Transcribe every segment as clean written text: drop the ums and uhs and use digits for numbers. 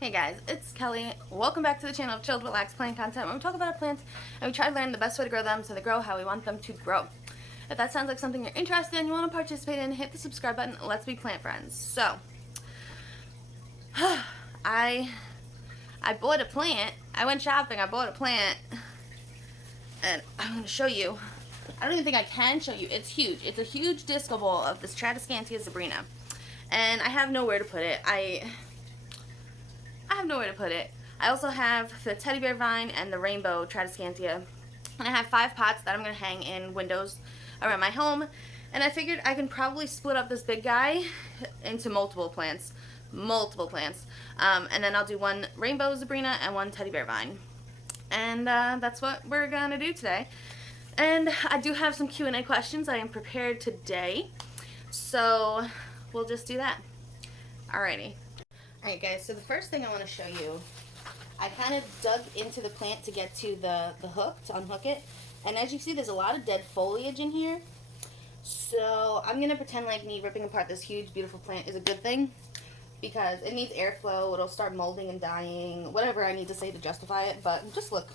Hey guys, it's Kelly. Welcome back to the channel of Chilled Relaxed Plant Content, where we talk about our plants and we try to learn the best way to grow them so they grow how we want them to grow. If that sounds like something you're interested in, you want to participate in, hit the subscribe button. Let's be plant friends. So, I bought a plant. I went shopping. I bought a plant, and I'm going to show you. I don't even think I can show you. It's huge. It's a huge disco ball of this Tradescantia zebrina, and I have nowhere to put it. I have nowhere to put it. I also have the teddy bear vine and the rainbow Tradescantia. And I have 5 pots that I'm going to hang in windows around my home. And I figured I can probably split up this big guy into multiple plants. And then I'll do one rainbow zebrina and one teddy bear vine. And that's what we're going to do today. And I do have some Q&A questions I am prepared today. So we'll just do that. Alrighty. Alright guys, so the first thing I want to show you, I kind of dug into the plant to get to the hook, to unhook it. And as you see, there's a lot of dead foliage in here. So I'm going to pretend like me ripping apart this huge, beautiful plant is a good thing. Because it needs airflow, it'll start molding and dying, whatever I need to say to justify it. But just look,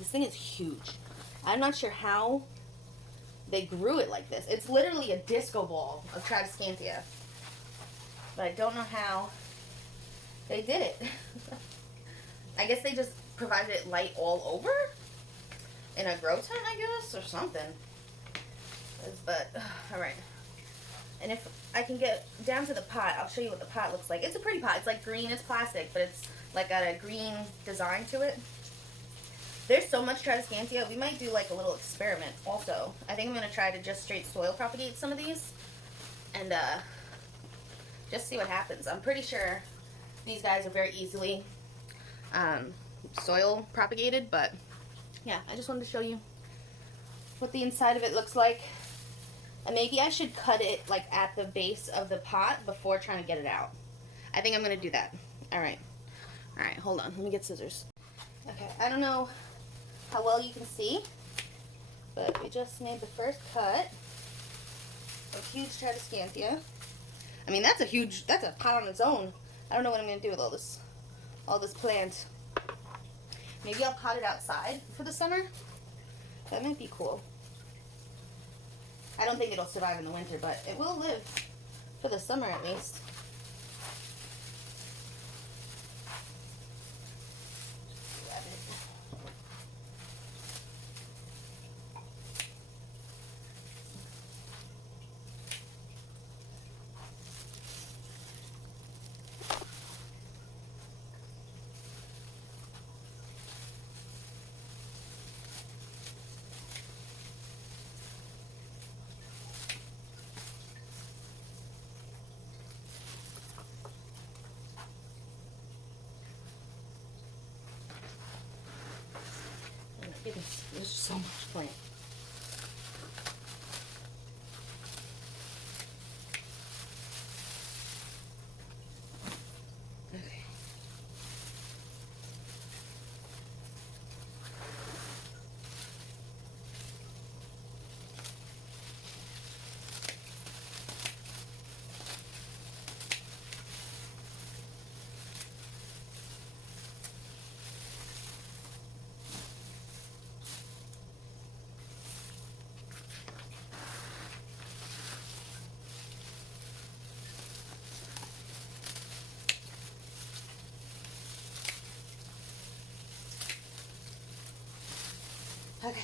this thing is huge. I'm not sure how they grew it like this. It's literally a disco ball of Tradescantia. But I don't know how they did it. I guess they just provided it light all over in a grow tent, I guess, or something. But, alright. And if I can get down to the pot, I'll show you what the pot looks like. It's a pretty pot. It's like green. It's plastic, but it's like got a green design to it. There's so much Tradescantia. We might do like a little experiment also. I think I'm going to try to just straight soil propagate some of these. And, just see what happens. I'm pretty sure these guys are very easily soil propagated, but yeah, I just wanted to show you what the inside of it looks like. And maybe I should cut it like at the base of the pot before trying to get it out. I think I'm going to do that. Alright, hold on. Let me get scissors. Okay, I don't know how well you can see, but we just made the first cut of huge Tradescantia. I mean, that's a pot on its own. I don't know what I'm going to do with all this plant. Maybe I'll pot it outside for the summer. That might be cool. I don't think it'll survive in the winter, but it will live for the summer at least. Grab it. There's so much plant. Okay. Okay.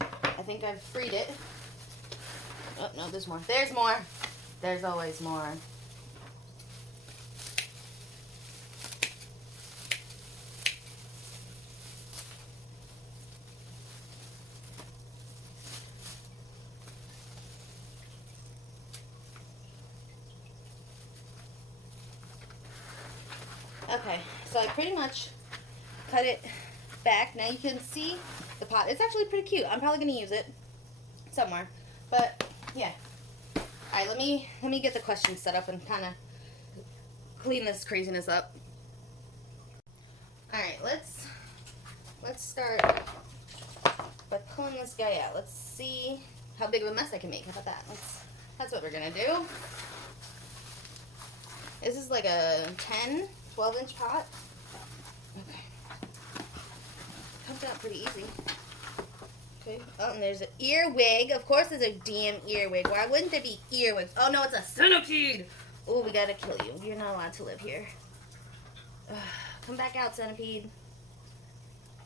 I think I've freed it. Oh, no, there's more. There's more. There's always more. Okay, so I pretty much cut it back. Now you can see the pot. It's actually pretty cute. I'm probably going to use it somewhere. But yeah. Alright, let me get the questions set up and kind of clean this craziness up. Alright, let's start by pulling this guy out. Let's see how big of a mess I can make. How about that? That's what we're going to do. This is like a 10, 12-inch pot. Okay. Comes out pretty easy. Okay. Oh, and there's an earwig. Of course there's a damn earwig. Why wouldn't there be earwigs? Oh, no, it's a centipede. Oh, we gotta kill you. You're not allowed to live here. Ugh. Come back out, centipede.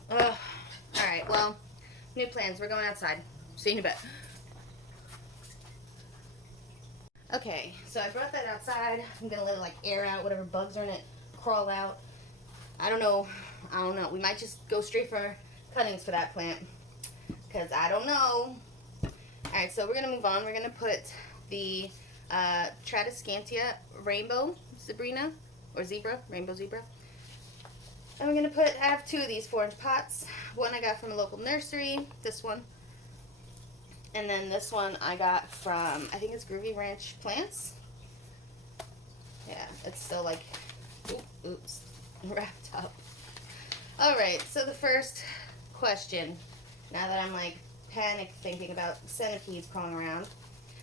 Ugh. Alright, well, new plans. We're going outside. See you in a bit. Okay, so I brought that outside. I'm gonna let it like air out, whatever bugs are in it, crawl out. I don't know. We might just go straight for cuttings for that plant, because I don't know. Alright, so we're gonna move on. We're gonna put the Tradescantia rainbow zebrina, or zebra, rainbow zebra. And we're gonna I have 2 of these 4-inch pots. One I got from a local nursery, this one. And then this one I got from, I think it's Groovy Ranch Plants. Yeah, it's still like, oops, wrapped up. Alright, so the first question, now that I'm like panic thinking about centipedes crawling around,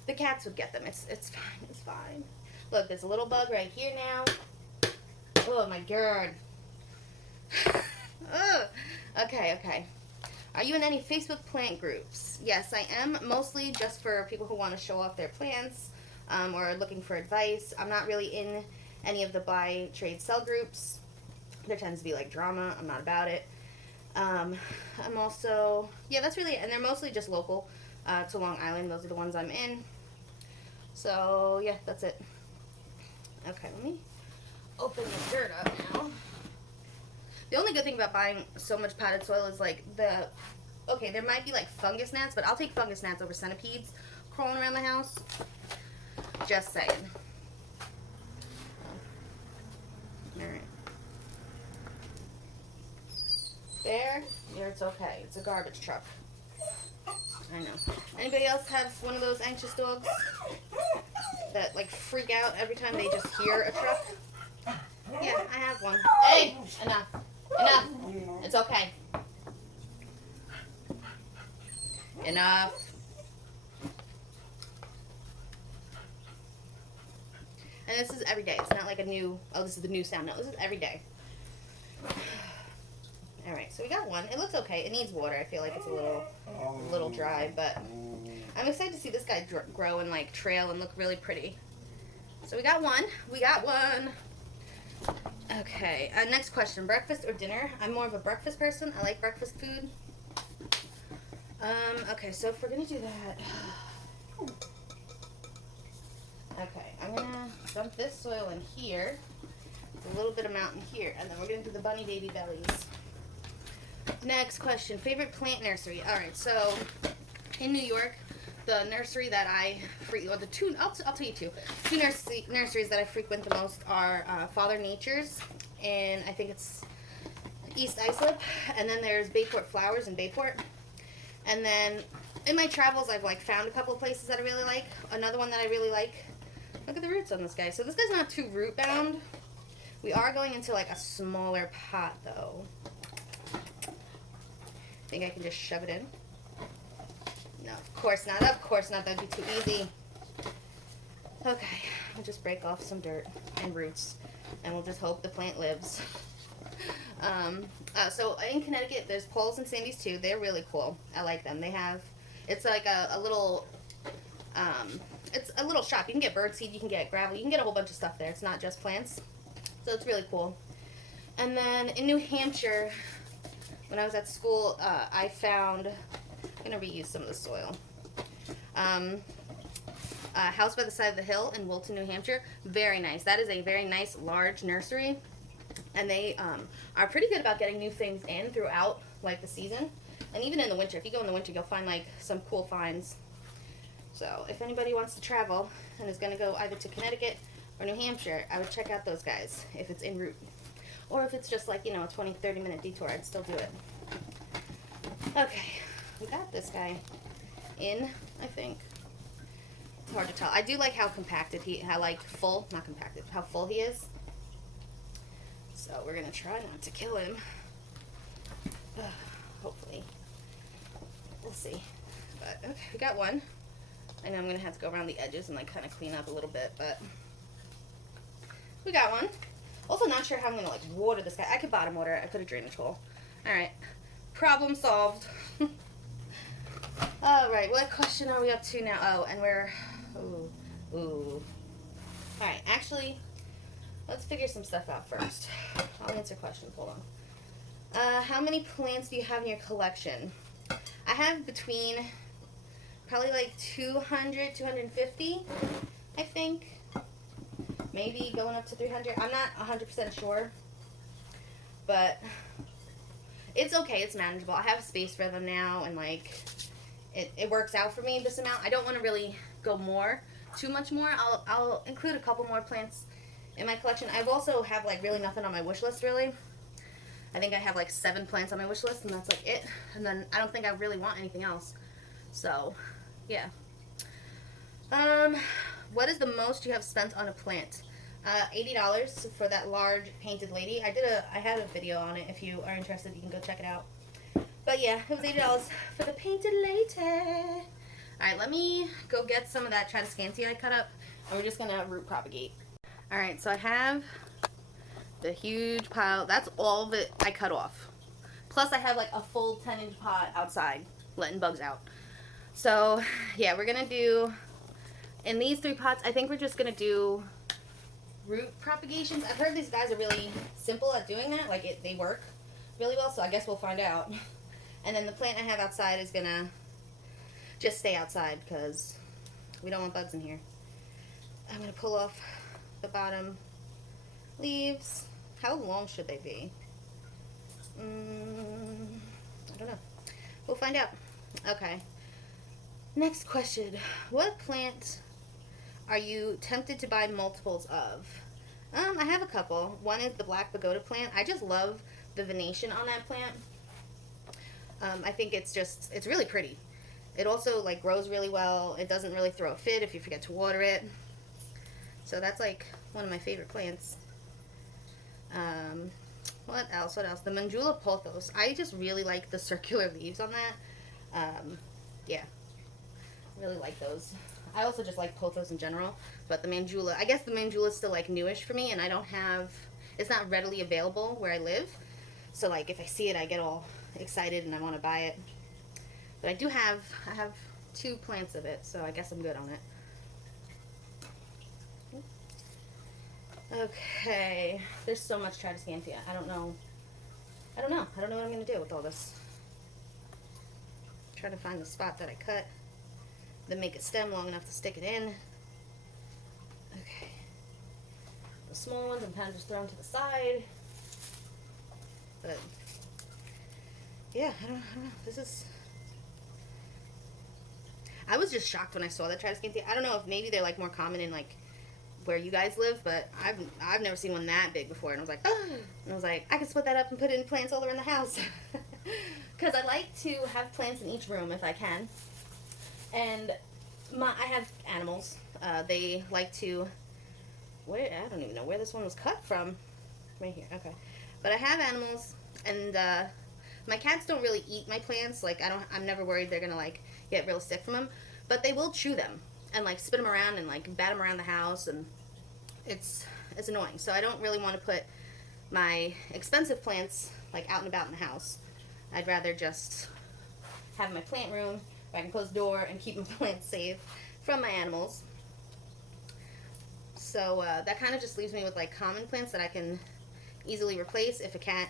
the cats would get them. It's fine, it's fine. Look, there's a little bug right here now. Oh my god. Ugh. Okay. Are you in any Facebook plant groups? Yes, I am. Mostly just for people who want to show off their plants or are looking for advice. I'm not really in any of the buy, trade, sell groups. There tends to be like drama. I'm not about it. I'm also, yeah, that's really it. And they're mostly just local to Long Island. Those are the ones I'm in. So, yeah, that's it. Okay, let me open the dirt up now. The only good thing about buying so much potted soil is like okay, there might be like fungus gnats, but I'll take fungus gnats over centipedes crawling around the house. Just saying. Alright. There, it's okay. It's a garbage truck. I know. Anybody else have one of those anxious dogs that like freak out every time they just hear a truck? Yeah, I have one. Hey, enough. Enough. It's okay. Enough. And this is every day. It's not like a new, oh, this is the new sound. No, this is every day. Alright, so we got one. It looks okay. It needs water. I feel like it's a little dry, but I'm excited to see this guy grow and like trail and look really pretty. So we got one. Okay, next question. Breakfast or dinner? I'm more of a breakfast person. I like breakfast food. Okay, so if we're gonna do that, okay, I'm gonna dump this soil in here, a little bit amount in here, and then we're gonna do the bunny baby bellies. Next question. Favorite plant nursery? Alright, so in New York, the nursery that I I'll tell you two nurseries that I frequent the most are Father Nature's, and I think it's East Islip, and then there's Bayport Flowers in Bayport. And then in my travels, I've like found a couple of places that I really like. Another one that I really like. Look at the roots on this guy. So this guy's not too root bound. We are going into like a smaller pot though. Think I can just shove it in? No, of course not. Of course not. That'd be too easy. Okay, we'll just break off some dirt and roots, and we'll just hope the plant lives. So in Connecticut, there's Paul's and Sandy's too. They're really cool. I like them. They have, it's like a little, it's a little shop. You can get birdseed, you can get gravel, you can get a whole bunch of stuff there. It's not just plants. So it's really cool. And then in New Hampshire, when I was at school, I found, I'm going to reuse some of the soil. House by the Side of the Hill in Wilton, New Hampshire. Very nice. That is a very nice, large nursery. And they are pretty good about getting new things in throughout, like, the season. And even in the winter. If you go in the winter, you'll find, like, some cool finds. So, if anybody wants to travel and is going to go either to Connecticut or New Hampshire, I would check out those guys if it's en route. Or if it's just, like, you know, a 20, 30-minute detour, I'd still do it. Okay. We got this guy in, I think. It's hard to tell. I do like how compacted how full he is. So we're going to try not to kill him. Hopefully. We'll see. But, okay, we got one. I know I'm going to have to go around the edges and, like, kind of clean up a little bit, but we got one. Also not sure how I'm gonna like water this guy. I could bottom water it. I put a drainage hole. Alright. Problem solved. Alright, what question are we up to now? Oh, and we're ooh. Alright, actually, let's figure some stuff out first. I'll answer questions. Hold on. How many plants do you have in your collection? I have between probably like 200, 250, I think. Maybe going up to 300. I'm not 100% sure. But it's okay. It's manageable. I have space for them now, and like it works out for me this amount. I don't want to really go too much more. I'll include a couple more plants in my collection. I've also have like really nothing on my wish list really. I think I have like 7 plants on my wish list, and that's like it. And then I don't think I really want anything else. So, yeah. What is the most you have spent on a plant? $80 for that large painted lady. I had a video on it. If you are interested, you can go check it out. But yeah, it was $80 for the painted lady. Alright, let me go get some of that Tradescantia I cut up, and we're just gonna root propagate. Alright, so I have the huge pile. That's all that I cut off. Plus I have like a full 10-inch pot outside, letting bugs out. So yeah, we're gonna do, in these 3 pots, I think we're just gonna do root propagations. I've heard these guys are really simple at doing that. Like they work really well, so I guess we'll find out. And then the plant I have outside is gonna just stay outside because we don't want bugs in here. I'm gonna pull off the bottom leaves. How long should they be? I don't know. We'll find out. Okay. Next question. What plant are you tempted to buy multiples of? I have a couple. One is the black pagoda plant. I just love the venation on that plant. I think it's really pretty. It also like grows really well. It doesn't really throw a fit if you forget to water it. So that's like one of my favorite plants. What else? The Mandula pothos. I just really like the circular leaves on that. Yeah. Really like those. I also just like pothos in general, but the Mandula, I guess the Mandula is still like newish for me, and it's not readily available where I live. So like if I see it, I get all excited and I want to buy it. But I have 2 plants of it, so I guess I'm good on it. Okay, there's so much Tradescantia. I don't know what I'm going to do with all this. Trying to find the spot that I cut, then make a stem long enough to stick it in. Okay. The small ones I'm kind of just throwing to the side. But, yeah, I don't know. I was just shocked when I saw that Tradescantia. I don't know if maybe they're like more common in like where you guys live, but I've never seen one that big before, and I was like, oh, and I was like, I can split that up and put it in plants all around the house, because I like to have plants in each room if I can. And I have animals. They like to, I don't even know where this one was cut from. Right here, okay. But I have animals, and my cats don't really eat my plants. Like I'm never worried they're gonna like get real sick from them, but they will chew them and like spit them around and like bat them around the house, and it's annoying. So I don't really want to put my expensive plants like out and about in the house. I'd rather just have my plant room where I can close the door and keep my plants safe from my animals. So that kind of just leaves me with like common plants that I can easily replace if a cat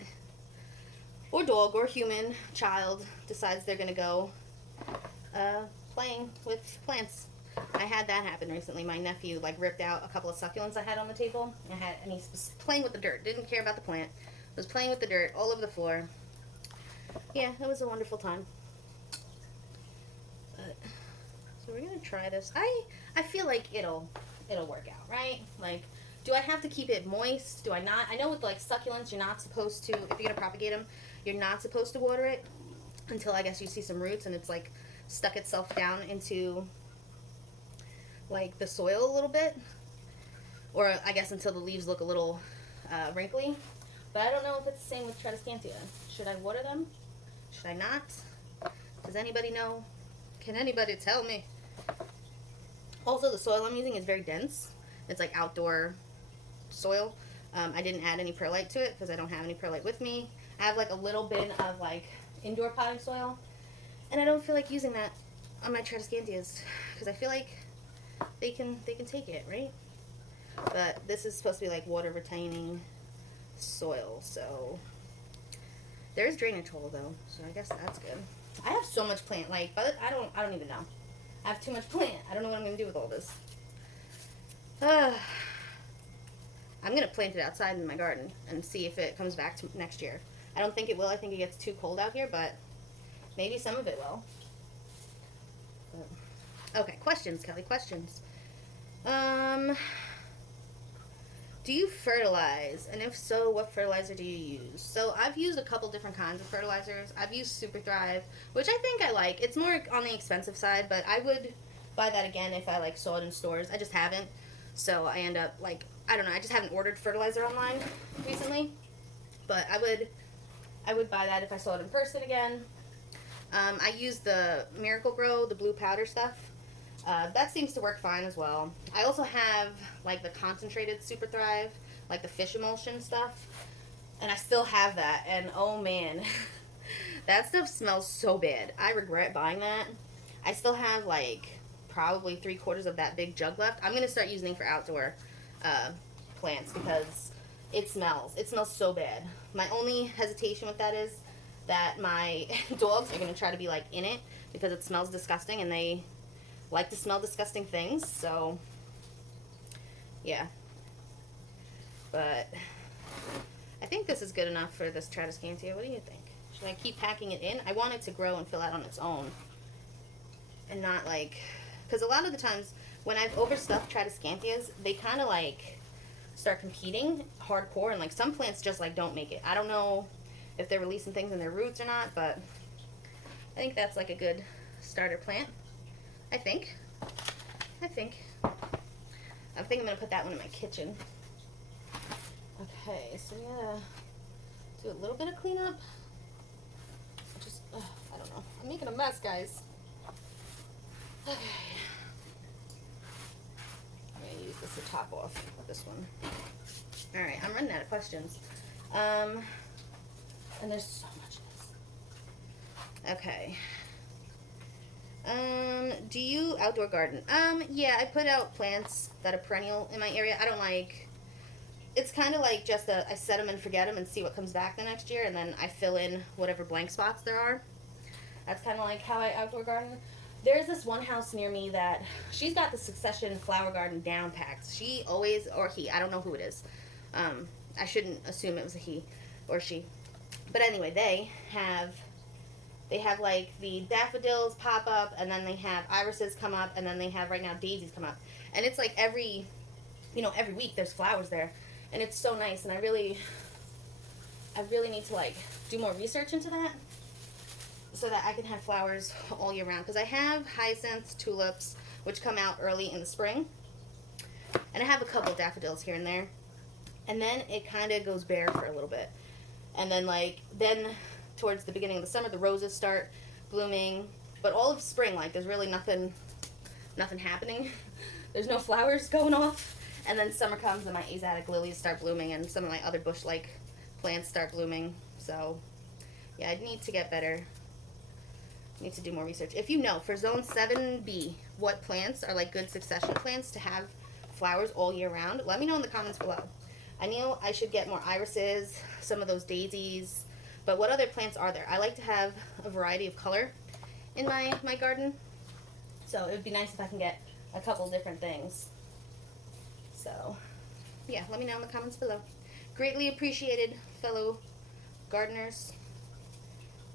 or dog or human child decides they're gonna go playing with plants. I had that happen recently. My nephew like ripped out a couple of succulents I had on the table, and he was playing with the dirt. Didn't care about the plant. Was playing with the dirt all over the floor. Yeah, it was a wonderful time. So we're gonna try this. I feel like it'll work out, right? Like, do I have to keep it moist? Do I not? I know with like succulents, you're not supposed to, if you're gonna propagate them, you're not supposed to water it until I guess you see some roots and it's like stuck itself down into like the soil a little bit, or I guess until the leaves look a little wrinkly. But I don't know if it's the same with Tradescantia. Should I water them? Should I not? Does anybody know? Can anybody tell me? Also, the soil I'm using is very dense. It's like outdoor soil. I didn't add any perlite to it because I don't have any perlite with me. I have like a little bin of like indoor potting soil, and I don't feel like using that on my Tradescantias because I feel like they can take it, right? But this is supposed to be like water retaining soil, so there's drainage hole though, so I guess that's good. I have so much plant, like, but I don't even know. I have too much plant. I don't know what I'm gonna do with all this. I'm gonna plant it outside in my garden and see if it comes back to next year. I don't think it will. I think it gets too cold out here, but maybe some of it will. But, okay, questions, Kelly, questions. Do you fertilize? And if so, what fertilizer do you use? So I've used a couple different kinds of fertilizers. I've used Super Thrive, which I think I like. It's more on the expensive side, but I would buy that again if I like saw it in stores. I just haven't. So I end up like, I don't know, I just haven't ordered fertilizer online recently. But I would buy that if I saw it in person again. I use the Miracle Grow, the blue powder stuff. That seems to work fine as well. I also have like the concentrated Super Thrive, like the fish emulsion stuff, and I still have that, and oh man, that stuff smells so bad. I regret buying that. I still have like probably 3/4 of that big jug left. I'm gonna start using it for outdoor plants because it smells so bad. My only hesitation with that is that my dogs are gonna try to be like in it because it smells disgusting, and they like to smell disgusting things, so yeah. But I think this is good enough for this Tradescantia. What do you think? Should I keep packing it in? I want it to grow and fill out on its own, and not like, because a lot of the times when I've overstuffed Tradescantias, they kind of like start competing hardcore, and like some plants just like don't make it. I don't know if they're releasing things in their roots or not, but I think that's like a good starter plant. I think I'm gonna put that one in my kitchen. Okay, so we gotta do a little bit of cleanup. Just, I don't know. I'm making a mess, guys. Okay. I'm gonna use this to top off this one. All right, I'm running out of questions. And there's so much of this. Okay. Do you outdoor garden? Yeah, I put out plants that are perennial in my area. I don't like, it's kind of like just I set them and forget them and see what comes back the next year, and then I fill in whatever blank spots there are. That's kind of like how I outdoor garden. There's this one house near me that she's got the Succession flower garden down packed. She always, or he, I don't know who it is. I shouldn't assume it was a he or she. But anyway, they have like the daffodils pop up, and then they have irises come up, and then they have right now daisies come up. And it's like every week there's flowers there. And it's so nice, and I really need to like do more research into that so that I can have flowers all year round. Because I have hyacinths, tulips, which come out early in the spring. And I have a couple daffodils here and there. And then it kind of goes bare for a little bit. And then towards the beginning of the summer, the roses start blooming. But all of spring, like, there's really nothing happening. There's no flowers going off. And then summer comes and my Asiatic lilies start blooming, and some of my other bush-like plants start blooming. So, yeah, I need to get better. I need to do more research. If you know, for Zone 7B, what plants are, like, good succession plants to have flowers all year round, let me know in the comments below. I know I should get more irises, some of those daisies, but what other plants are there? I like to have a variety of color in my garden, so it would be nice if I can get a couple different things. So, yeah, let me know in the comments below. Greatly appreciated, fellow gardeners.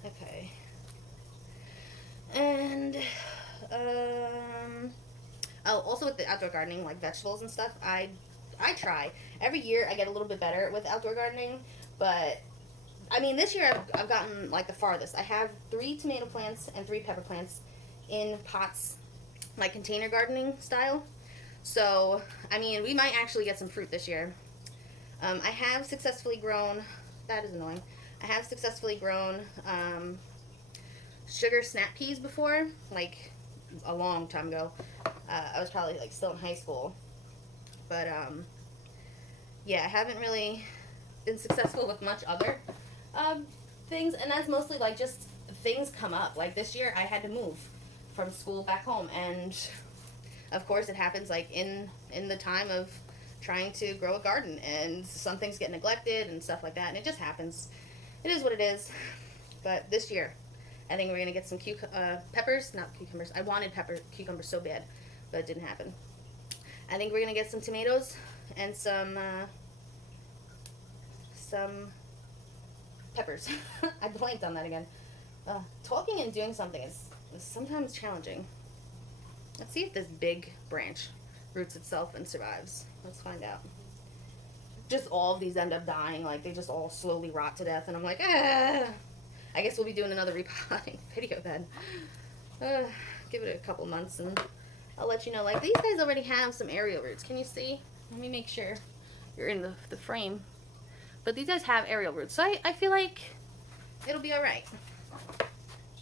Okay. And, oh, also with the outdoor gardening, like vegetables and stuff, I try. Every year I get a little bit better with outdoor gardening, but, I mean, this year I've gotten, like, the farthest. I have 3 tomato plants and 3 pepper plants in pots, like container gardening style. So, I mean, we might actually get some fruit this year. I have successfully grown, that is annoying, I have successfully grown sugar snap peas before, like a long time ago. I was probably like still in high school. But, yeah, I haven't really been successful with much other things, and that's mostly like just things come up. Like this year, I had to move from school back home, and of course, it happens like in the time of trying to grow a garden, and some things get neglected and stuff like that, and it just happens. It is what it is. But this year, I think we're gonna get some peppers, not cucumbers. I wanted cucumbers so bad, but it didn't happen. I think we're gonna get some tomatoes and some peppers. I blanked on that again. Talking and doing something is sometimes challenging. Let's see if this big branch roots itself and survives. Let's find out. Just all of these end up dying. Like, they just all slowly rot to death. And I'm like, ah. I guess we'll be doing another repotting video then. Give it a couple months and I'll let you know. Like, these guys already have some aerial roots. Can you see? Let me make sure you're in the frame. But these guys have aerial roots. So I feel like it'll be alright.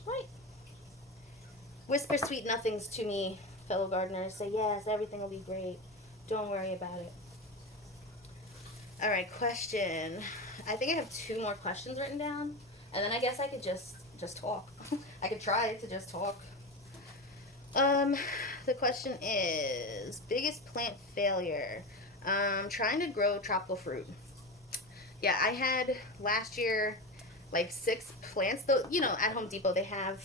Right. Whisper sweet nothings to me, fellow gardeners. Say, yes, everything will be great. Don't worry about it. Alright, question. I think I have 2 more questions written down. And then I guess I could just talk. I could try to just talk. The question is, biggest plant failure. Trying to grow tropical fruit. Yeah, I had last year like 6 plants. Though, you know, at Home Depot they have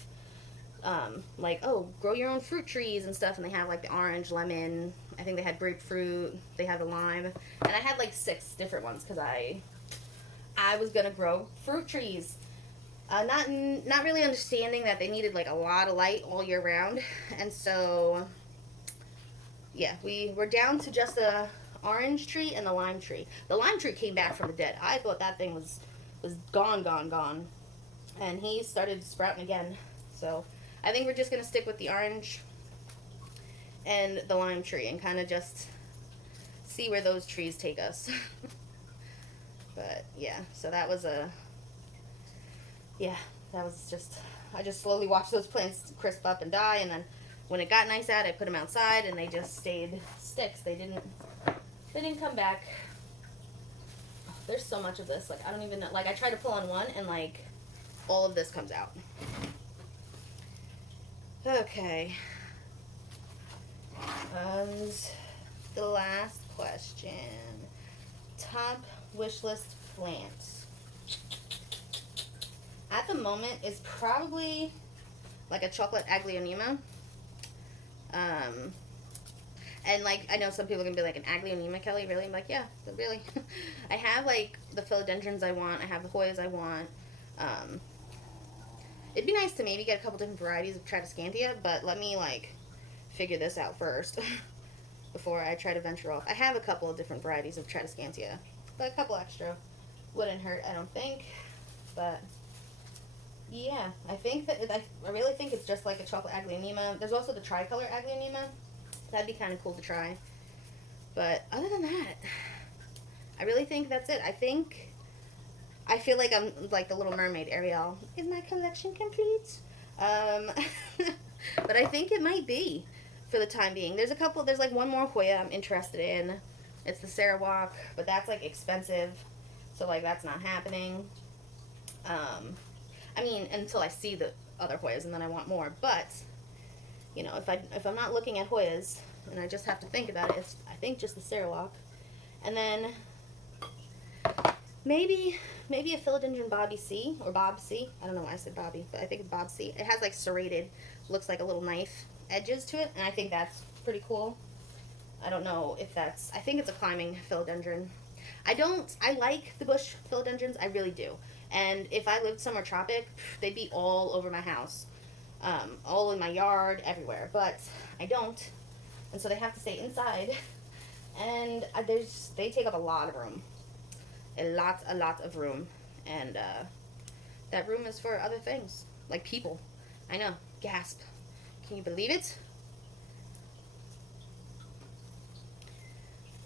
like, oh, grow your own fruit trees and stuff, and they have like the orange, lemon, I think they had grapefruit, they had the lime, and I had like 6 different ones because I was gonna grow fruit trees. Not really understanding that they needed like a lot of light all year round, and so yeah, we were down to just the orange tree and the lime tree. The lime tree came back from the dead. I thought that thing was gone, and he started sprouting again. So I think we're just gonna stick with the orange and the lime tree and kind of just see where those trees take us. But yeah, so that was just, I just slowly watched those plants crisp up and die, and then when it got nice out, I put them outside and they just stayed sticks. They didn't come back. Oh, there's so much of this, like I don't even know, like I try to pull on one and like all of this comes out. Okay. And the last question. Top wish list plants. At the moment, it's probably like a chocolate aglaonema. And like, I know some people can be like, an aglaonema, Kelly? Really? I'm like, yeah, but really. I have like the philodendrons I want. I have the Hoyas I want. It'd be nice to maybe get a couple different varieties of Tradescantia, but let me like figure this out first before I try to venture off. I have a couple of different varieties of Tradescantia, but a couple extra wouldn't hurt, I don't think. But yeah, I think that I really think it's just like a chocolate aglaonema. There's also the tricolor aglaonema. That'd be kind of cool to try. But other than that, I really think that's it. I feel like I'm like the Little Mermaid, Ariel. Is my collection complete? But I think it might be for the time being. There's like one more Hoya I'm interested in. It's the Sarawak, but that's like expensive. So like that's not happening. I mean, until I see the other Hoyas, and then I want more. But you know, if I'm not looking at Hoyas and I just have to think about it, it's I think just the Sarawak, and then maybe a philodendron Bobby C or Bob C. I don't know why I said Bobby, but I think it's Bob C. It has like serrated, looks like a little knife edges to it, and I think that's pretty cool. I don't know if that's, I think it's a climbing philodendron. I like the bush philodendrons, I really do. And if I lived somewhere tropic, they'd be all over my house. All in my yard, everywhere. But I don't. And so they have to stay inside. And they take up a lot of room. A lot of room. And that room is for other things. Like people. I know. Gasp. Can you believe it?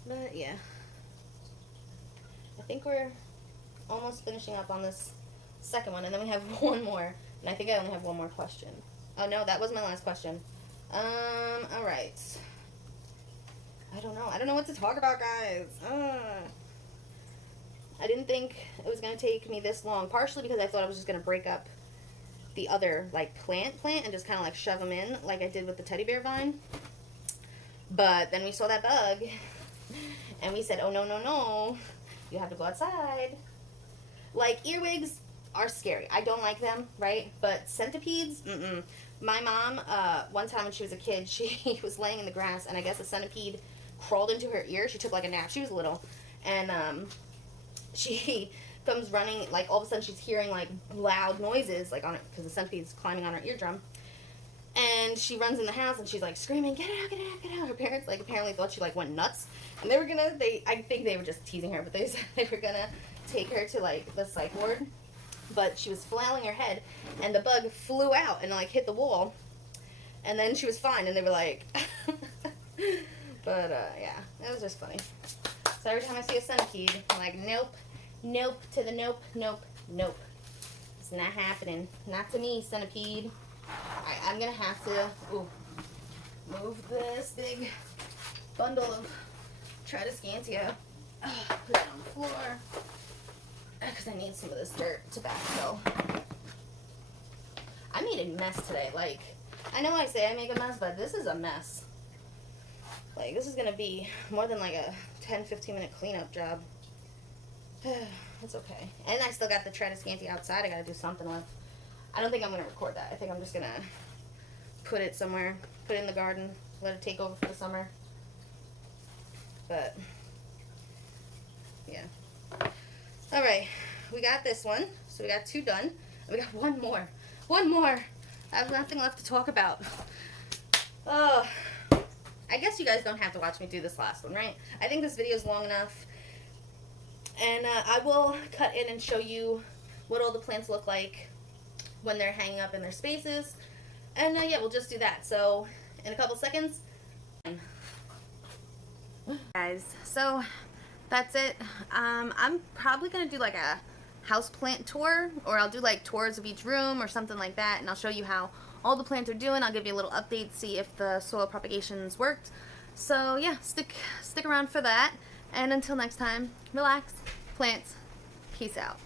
But yeah. I think we're almost finishing up on this second one, and then we have one more, and I think I only have one more question. Oh no, that was my last question. Alright. I don't know what to talk about, guys. I didn't think it was going to take me this long, partially because I thought I was just going to break up the other, like, plant and just kind of, like, shove them in like I did with the teddy bear vine. But then we saw that bug, and we said, oh, no, no, no, you have to go outside. Like, earwigs are scary. I don't like them, right? But centipedes, mm-mm. My mom, one time when she was a kid, she was laying in the grass, and I guess a centipede crawled into her ear. She took, like, a nap. She was little. And she comes running, like, all of a sudden she's hearing, like, loud noises, like, on it, because the centipede's climbing on her eardrum. And she runs in the house, and she's, like, screaming, get out, get out, get out. Her parents, like, apparently thought she, like, went nuts. And they were gonna, I think they were just teasing her, but they said they were gonna take her to, like, the psych ward. But she was flailing her head, and the bug flew out and, like, hit the wall. And then she was fine, and they were like... But, yeah, it was just funny. So every time I see a centipede, I'm like, nope, nope, to the nope, nope, nope. It's not happening. Not to me, centipede. Alright, I'm going to have to move this big bundle of Tradescantia. Put it on the floor. Because I need some of this dirt to backfill. I made a mess today. Like, I know I say I make a mess, but this is a mess. Like, this is going to be more than like a 10-15 minute cleanup job. It's okay. And I still got the Tradescantia outside I got to do something with. I don't think I'm going to record that. I think I'm just going to put it somewhere. Put it in the garden. Let it take over for the summer. But, yeah. Alright. We got this one. So we got 2 done. We got one more. One more. I have nothing left to talk about. Oh. I guess you guys don't have to watch me do this last one, right? I think this video is long enough. And I will cut in and show you what all the plants look like when they're hanging up in their spaces. And yeah, we'll just do that. So, in a couple seconds. Guys, so that's it. I'm probably going to do like a house plant tour, or I'll do like tours of each room or something like that, and I'll show you how all the plants are doing. I'll give you a little update, see if the soil propagations worked. So yeah, stick around for that. And until next time, relax, plants, peace out.